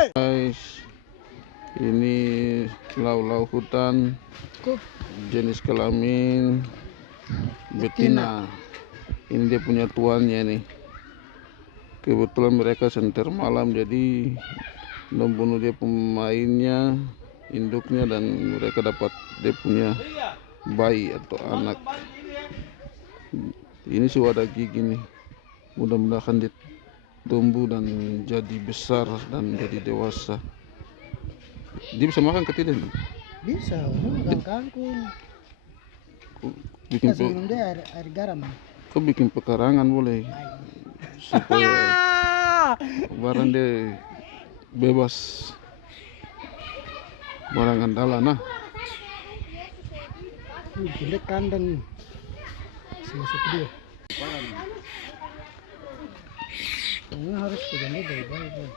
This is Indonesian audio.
Guys, ini lau-lau hutan jenis kelamin betina. Ini dia punya tuannya nih. Kebetulan mereka senter malam, jadi membunuh dia pemainnya, induknya, dan mereka dapat dia punya bayi atau anak. Ini sudah ada gigi nih. Mudah-mudahan dia tumbuh dan jadi besar dan jadi dewasa. Dia bisa makan ke tidak? Bisa, makan kangkung. Bikin Sebelum dia air garam. Kau bikin pekarangan boleh supaya barang dia bebas barang andalan. Nah, jelek kandang masuk dia. Ini harus pegang dia baik-baik.